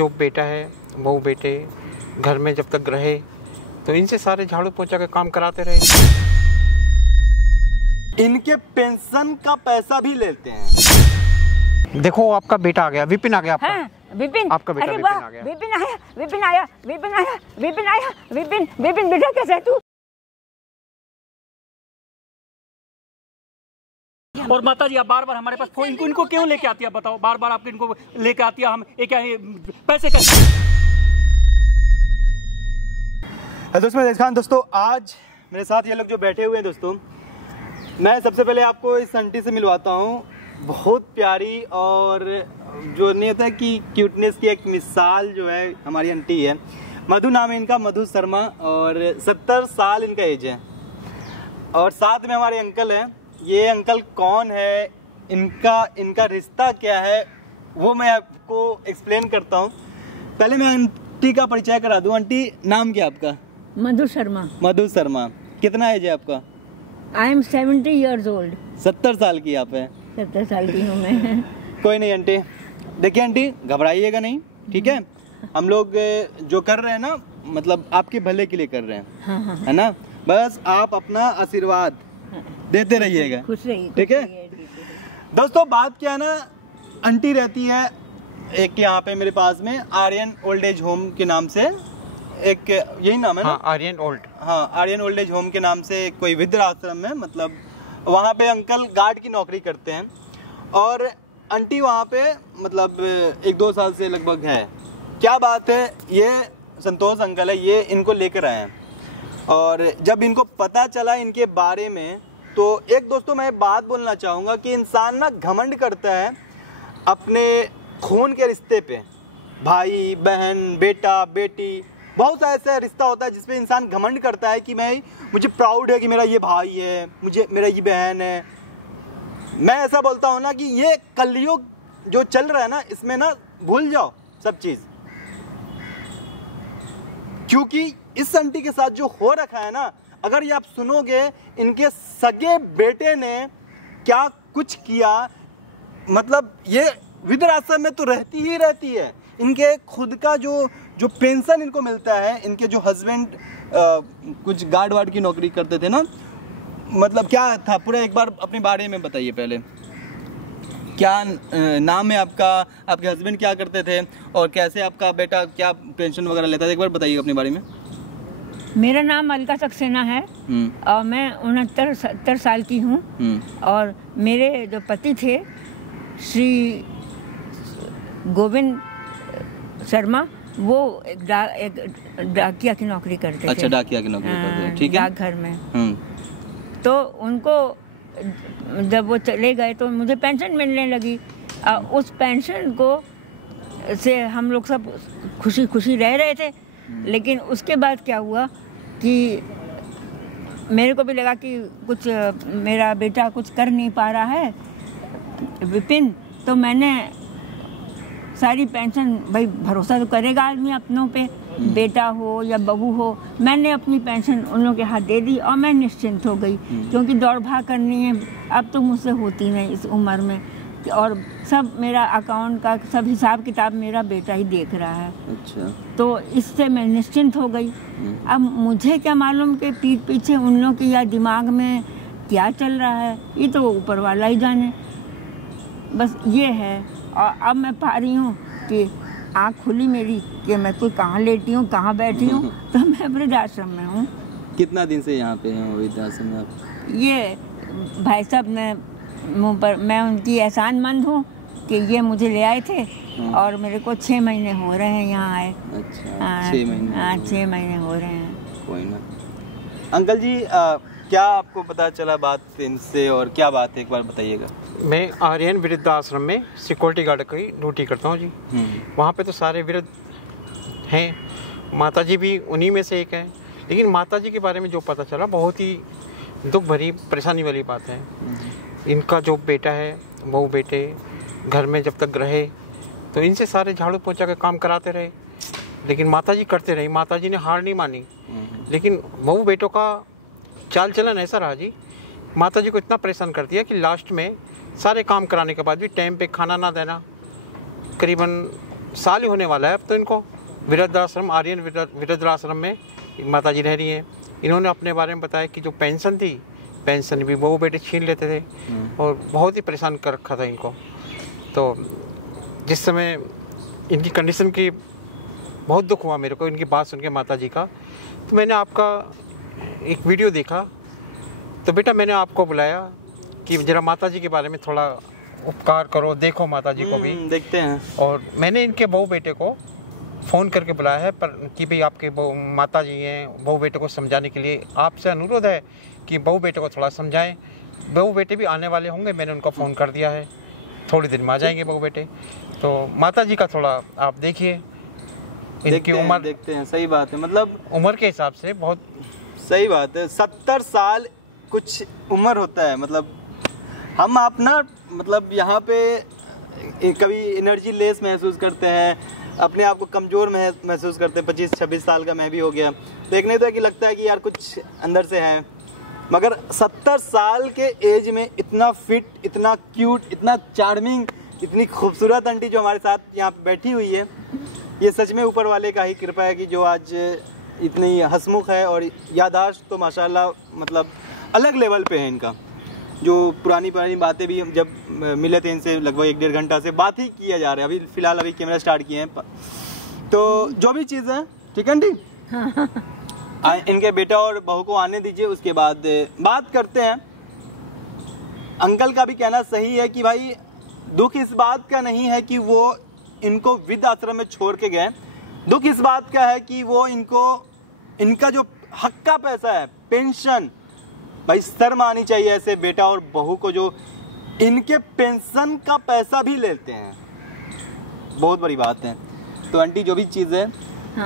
जो बेटा है बहू बेटे घर में जब तक रहे तो इनसे सारे झाड़ू पोछा के काम कराते रहे। इनके पेंशन का पैसा भी लेते हैं। देखो आपका बेटा आ गया, विपिन आ गया आपका। हाँ, विपिन, आपका बेटा विपिन आ गया। विपिन आया, विपिन आया, विपिन आया, विपिन आया, विपिन, विपिन बेटा कैसा है तू? और माता जी आप बार बार हमारे पास फोन इनको क्यों लेके आती है बताओ, बार बार आप इनको लेके आती है, हम क्या पैसे का। दोस्तों आज मेरे साथ ये लोग जो बैठे हुए हैं दोस्तों, मैं सबसे पहले आपको इस आंटी से मिलवाता हूँ। बहुत प्यारी और जो नहीं होता है कि क्यूटनेस की एक मिसाल जो है हमारी आंटी है। मधु नाम है इनका, मधु शर्मा, और 70 साल इनका एज है। और साथ में हमारे अंकल हैं। ये अंकल कौन है, इनका रिश्ता क्या है, वो मैं आपको एक्सप्लेन करता हूँ। पहले मैं आंटी का परिचय करा दूँ। आंटी नाम क्या आपका? मधु शर्मा। मधु शर्मा। कितना एज है आपका? I am 70 years old। 70 साल की आप है? 70 साल की हूँ मैं। कोई नहीं आंटी, देखिए आंटी घबराइएगा नहीं, ठीक है? हम लोग जो कर रहे हैं ना, मतलब आपके भले के लिए कर रहे हैं। हाँ। है ना? बस आप अपना आशीर्वाद देते रहिएगा, खुश रहिए, ठीक है? दोस्तों बात क्या है ना, आंटी रहती है एक यहाँ पे मेरे पास में आर्यन ओल्ड एज होम के नाम से, एक यही नाम है ना? हाँ, आर्यन ओल्ड। हाँ, आर्यन ओल्ड एज होम के नाम से कोई वृद्धाश्रम है, मतलब वहाँ पे अंकल गार्ड की नौकरी करते हैं और आंटी वहाँ पे मतलब 1-2 साल से लगभग है। क्या बात है, ये संतोष अंकल है, ये इनको लेकर आए हैं। और जब इनको पता चला इनके बारे में, तो एक दोस्तों मैं बात बोलना चाहूँगा कि इंसान ना घमंड करता है अपने खून के रिश्ते पे। भाई बहन, बेटा बेटी, बहुत सा ऐसा रिश्ता होता है जिसपे इंसान घमंड करता है कि मुझे प्राउड है कि मेरा ये भाई है, मेरा ये बहन है। मैं ऐसा बोलता हूँ ना कि ये कलयुग जो चल रहा है ना, इसमें ना भूल जाओ सब चीज़, क्योंकि इस आंटी के साथ जो हो रखा है ना, अगर ये आप सुनोगे इनके सगे बेटे ने क्या कुछ किया, मतलब ये वृद्धाश्रम में तो रहती ही रहती है। इनके खुद का जो पेंशन इनको मिलता है, इनके जो हस्बैंड कुछ गार्ड वार्ड की नौकरी करते थे ना, मतलब क्या था पूरा एक बार अपने बारे में बताइए। पहले क्या नाम है आपका, आपके हस्बैंड क्या करते थे और कैसे आपका बेटा क्या पेंशन वगैरह लेता था, एक बार बताइए अपने बारे में। मेरा नाम अलका सक्सेना है और मैं 69-70 साल की हूँ। और मेरे जो पति थे श्री गोविंद शर्मा, वो एक डाकिया की नौकरी करते थे। अच्छा, डाकिया की नौकरी करते थे, ठीक है, डाकघर में। तो उनको जब वो चले गए तो मुझे पेंशन मिलने लगी। उस पेंशन को से हम लोग सब खुशी खुशी रह रहे थे। लेकिन उसके बाद क्या हुआ कि मेरे को भी लगा कि कुछ मेरा बेटा कुछ कर नहीं पा रहा है विपिन, तो मैंने सारी पेंशन, भाई भरोसा तो करेगा आदमी अपनों पे, बेटा हो या बहू हो, मैंने अपनी पेंशन उन लोगों के हाथ दे दी और मैं निश्चिंत हो गई, क्योंकि दौड़ भाग करनी है अब तो मुझसे होती नहीं इस उम्र में। और सब मेरा अकाउंट का सब हिसाब किताब मेरा बेटा ही देख रहा है। अच्छा। तो इससे मैं निश्चिंत हो गई। अब मुझे क्या मालूम कि पीठ पीछे उन लोगों के या दिमाग में क्या चल रहा है, ये तो ऊपर वाला ही जाने। बस ये है। और अब मैं पा रही हूँ कि आँख खुली मेरी कि मैं कोई कहाँ लेटी हूँ, कहाँ बैठी हूँ, तो मैं वृद्धाश्रम में हूँ। कितना दिन से यहाँ पे हैं वृद्धाश्रम में आप? ये भाई साहब ने मुँह पर, मैं उनकी एहसानमंद हूँ कि ये मुझे ले आए थे और मेरे को 6 महीने हो रहे हैं यहाँ आए। अच्छा, 6 महीने? हाँ, 6 महीने हो रहे हैं। कोई ना। अंकल जी क्या आपको पता चला बात इनसे और क्या बात है, एक बार बताइएगा। मैं आर्यन वृद्धाश्रम में सिक्योरिटी गार्ड की ड्यूटी करता हूँ जी। वहाँ पे तो सारे वृद्ध हैं, माता जी भी उन्हीं में से एक है। लेकिन माता जी के बारे में जो पता चला, बहुत ही दुख भरी परेशानी वाली बात है। इनका जो बेटा है बहू बेटे घर में जब तक रहे तो इनसे सारे झाड़ू पोछा के काम कराते रहे। लेकिन माता जी करते रही, माता जी ने हार नहीं मानी। लेकिन बहू बेटों का चाल चलन ऐसा रहा जी, माता जी को इतना परेशान कर दिया कि लास्ट में सारे काम कराने के बाद भी टाइम पे खाना ना देना, करीबन साल ही होने वाला है अब तो इनको। वृद्धाश्रम, आर्यन वृद्धाश्रम में माता जी रह रही हैं। इन्होंने अपने बारे में बताया कि जो पेंशन थी, पेंशन भी बहू बेटे छीन लेते थे और बहुत ही परेशान कर रखा था इनको। तो जिस समय इनकी कंडीशन की बहुत दुख हुआ मेरे को इनकी बात सुन के माता जी का। तो मैंने आपका एक वीडियो देखा, तो बेटा मैंने आपको बुलाया कि जरा माता जी के बारे में थोड़ा उपकार करो, देखो माता जी को भी देखते हैं। और मैंने इनके बहू बेटे को फ़ोन करके बुलाया है पर कि भाई आपके माता जी हैं, बहू बेटे को समझाने के लिए आपसे अनुरोध है कि बहू बेटे को थोड़ा समझाएं। बहू बेटे भी आने वाले होंगे, मैंने उनको फ़ोन कर दिया है, थोड़ी देर में आ जाएंगे बहू बेटे। तो माता जी का थोड़ा आप देखिए, इनकी उम्र देखते हैं। सही बात है, मतलब उम्र के हिसाब से बहुत सही बात है। 70 साल कुछ उम्र होता है। मतलब हम आप ना मतलब यहाँ पे कभी एनर्जी लेस महसूस करते हैं, अपने आप को कमज़ोर महसूस करते हैं। 25-26 साल का मैं भी हो गया, देखने तो कि लगता है कि यार कुछ अंदर से है, मगर 70 साल के एज में इतना फिट, इतना क्यूट, इतना चार्मिंग, इतनी खूबसूरत आंटी जो हमारे साथ यहाँ पे बैठी हुई है, ये सच में ऊपर वाले का ही कृपा है कि जो आज इतनी हंसमुख है। और याददाश्त तो माशाल्लाह मतलब अलग लेवल पे है इनका। जो पुरानी बातें भी हम जब मिले थे इनसे लगभग 1-1.5 घंटा से बात ही किया जा रहा है। अभी फ़िलहाल अभी कैमरा स्टार्ट किए हैं, तो जो भी चीज़ है ठीक है आंटी। इनके बेटा और बहू को आने दीजिए, उसके बाद बात करते हैं। अंकल का भी कहना सही है कि भाई दुख इस बात का नहीं है कि वो इनको वृद्धाश्रम में छोड़ के गए, दुख इस बात का है कि वो इनका जो हक का पैसा है, पेंशन, भाई शर्म आनी चाहिए ऐसे बेटा और बहू को जो इनके पेंशन का पैसा भी लेते हैं। बहुत बड़ी बात है। तो आंटी जो भी चीज़ है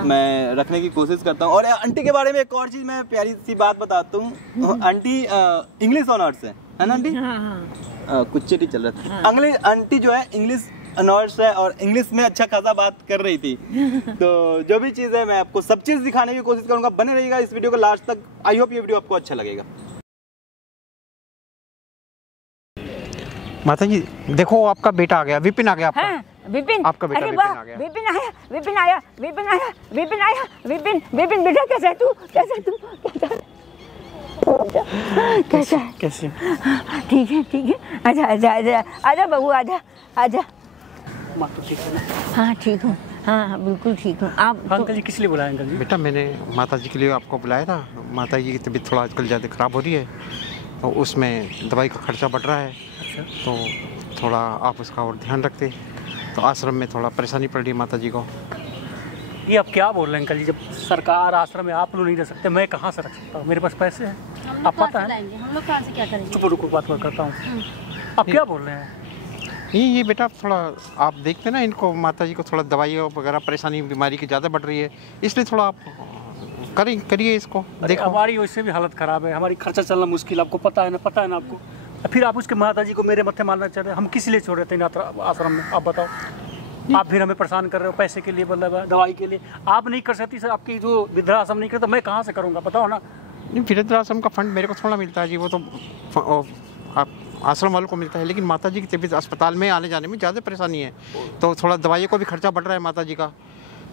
मैं रखने की कोशिश करता हूँ। और आंटी के बारे में एक और चीज़ मैं प्यारी सी बात बताता हूँ। आंटी इंग्लिश ऑनर्स है ना आंटी? कुछ चीटी चल रहा था। आंटी जो है इंग्लिश ऑनर्स है और इंग्लिश में अच्छा खासा बात कर रही थी। तो जो भी चीज़ है मैं आपको सब चीज़ दिखाने की कोशिश करूँगा। बने रहिएगा इस वीडियो को लास्ट तक। आई होप ये वीडियो आपको अच्छा लगेगा। माता जी देखो आपका बेटा आ गया, विपिन आ गया आपका। हाँ, विपिन, आपका बेटा अरे विपिन वाह, आ गया। विपिन आया, विपिन आया, विपिन आया, विपिन आया, विपिन, विपिन बेटा कैसा है तू? कैसा है तू? कैसा है? कैसे? ठीक है, ठीक है। आजा, आजा, आजा, आजा बहू, आजा, आजा। माँ तो ठीक है ना? हाँ ठीक हूँ, हाँ बिल्कुल ठीक हूँ। आप अंकल जी किस लिए बुलाए अंकल जी? बेटा मैंने माता जी के लिए आपको बुलाया था। माता जी की तबीयत थोड़ा आजकल ज़्यादा ख़राब हो रही है, तो उसमें दवाई का खर्चा बढ़ रहा है। अच्छा। तो थोड़ा आप उसका और ध्यान रखते। तो आश्रम में थोड़ा परेशानी पड़ रही है माता जी को। ये आप क्या बोल रहे हैं अंकल जी? जब सरकार आश्रम में आप लोग नहीं रह सकते, मैं कहाँ से रख सकता हूँ? मेरे पास पैसे हैं, आप पता है। हम लोग कहाँ से क्या करेंगे? चुप रुको, बात करता हूँ। आप क्या बोल रहे हैं? ये बेटा थोड़ा आप देखते ना, इनको माता जी को थोड़ा दवाई वगैरह परेशानी बीमारी की ज़्यादा बढ़ रही है, इसलिए थोड़ा आप करिए इसको। देखो हमारी वैसे भी हालत ख़राब है, हमारी खर्चा चलना मुश्किल, आपको पता है ना, पता है ना आपको। फिर आप उसके माता जी को मेरे मत्थे मारना चाह रहे हैं। हम किस लिए छोड़ रहे थे आश्रम में, आप बताओ। आप फिर हमें परेशान कर रहे हो पैसे के लिए, मतलब दवाई के लिए। आप नहीं कर सकती सर, आपकी जो वृद्धाश्रम नहीं करता, मैं कहाँ से करूँगा बताओ ना। वृद्धाश्रम का फंड मेरे को थोड़ा मिलता है जी, वो तो आप आश्रम वालों को मिलता है, लेकिन माता जी की तबीयत अस्पताल में आने जाने में ज़्यादा परेशानी है, तो थोड़ा दवाइयों को भी खर्चा बढ़ रहा है माता जी का।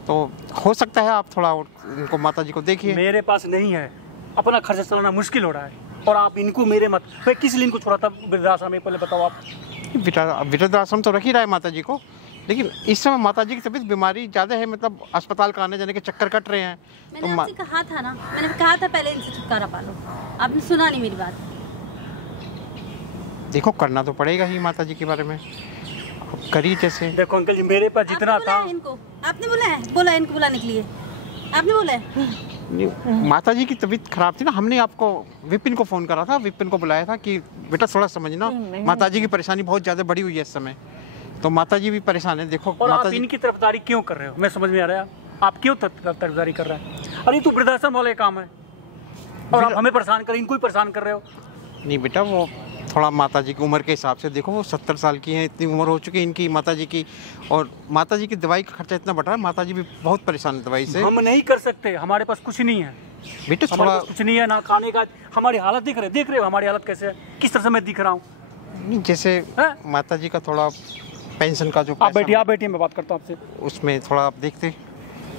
तो हो सकता है आप थोड़ा उनको माता जी को देखिए। मेरे पास नहीं है, अपना खर्चा चलाना मुश्किल हो रहा है, और आप इनको मेरे मत, मैं किस लिए इनको छोड़ा था वृद्धाश्रम में, पहले बताओ आप। वृद्धाश्रम तो रख ही रहा है माता जी को, लेकिन इस समय माता जी की तबीयत बीमारी ज़्यादा है, मतलब अस्पताल का आने जाने के चक्कर कट रहे हैं। मैंने आपसे कहा था ना, मैंने कहा था पहले इनसे छुटकारा पा लो, आपने सुना नहीं मेरी बात। देखो करना तो पड़ेगा ही माता जी के बारे में, करिए जैसे। देखो अंकल जी, मेरे पास जितना था। इनको आपने बोला इनको बुलाने के लिए आपने बोला है? माता जी की तबीयत खराब थी ना, हमने आपको विपिन को फ़ोन करा था, विपिन को बुलाया था कि बेटा थोड़ा समझना, माता जी की परेशानी बहुत ज़्यादा बढ़ी हुई है इस समय, तो माता जी भी परेशान है। देखो और माता आप जी इनकी तरफदारी क्यों कर रहे हो, मैं समझ में आ रहा है आप क्यों तरफदारी कर रहे हैं? अरे तो वृद्धाश्रम वाले काम है, और आप हमें परेशान कर, इनको ही परेशान कर रहे हो। नहीं बेटा, वो थोड़ा माता जी की उम्र के हिसाब से देखो, वो 70 साल की हैं, इतनी उम्र हो चुकी है इनकी माता जी की, और माता जी की दवाई का खर्चा इतना बढ़ रहा है, माता जी भी बहुत परेशान है दवाई से। हम नहीं कर सकते, हमारे पास कुछ नहीं है बेटा, हमारे थोड़ा पास कुछ नहीं है ना खाने का। हमारी हालत देख रहे हो हमारी हालत कैसे है, किस तरह से मैं दिख रहा हूँ। जैसे हाँ? माता जी का थोड़ा पेंशन का जो आप बैठिए मैं बात करता हूँ आपसे। उसमें थोड़ा आप देखते।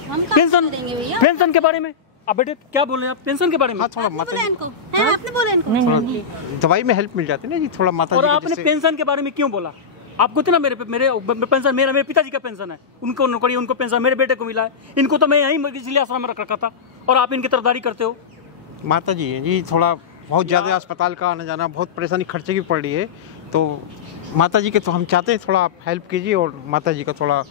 हम कहाँ पेंशन से देंगे भैया? पेंशन के बारे में आप बेटे क्या बोल रहे हैं आप पेंशन के बारे में? हाँ थोड़ा आपने माता बोला जी इनको हैं? आपने बोला इनको थोड़ा दवाई में हेल्प मिल जाती है ना जी, थोड़ा माता और जी आपने पेंशन के बारे में क्यों बोला? आपको तो ना मेरे पेंशन मेरे पिताजी का पेंशन है, उनको नौकरी उनको पेंशन मेरे बेटे को मिला है, इनको तो मैं यहीं इसलिए आश्रम में रख रखा था और आप इनकी तरफदारी करते हो। माता जी हैं जी, थोड़ा बहुत ज़्यादा अस्पताल का आना जाना बहुत परेशानी खर्चे की पड़ रही है, तो माता जी के तो हम चाहते हैं थोड़ा आप हेल्प कीजिए और माता जी का थोड़ा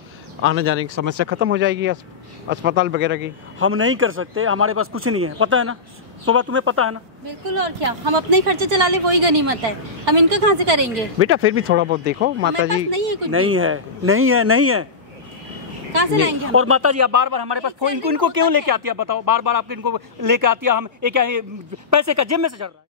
आने जाने की समस्या खत्म हो जाएगी अस्पताल वगैरह की। हम नहीं कर सकते, हमारे पास कुछ नहीं है, पता है ना शोभा, तुम्हें पता है ना। बिल्कुल, और क्या, हम अपने ही खर्चे चला ले वही गनीमत है, हम इनका कहाँ से करेंगे? बेटा फिर भी थोड़ा बहुत देखो माता हमारे जी। पास नहीं है कुछ भी। नहीं है कहाँ से लाएंगे हम? और माता जी आप बार बार हमारे पास इनको क्यों लेके आती है बताओ, बार बार आप इनको लेके आती है, हम ये क्या पैसे का जेब में से चढ़ रहा है।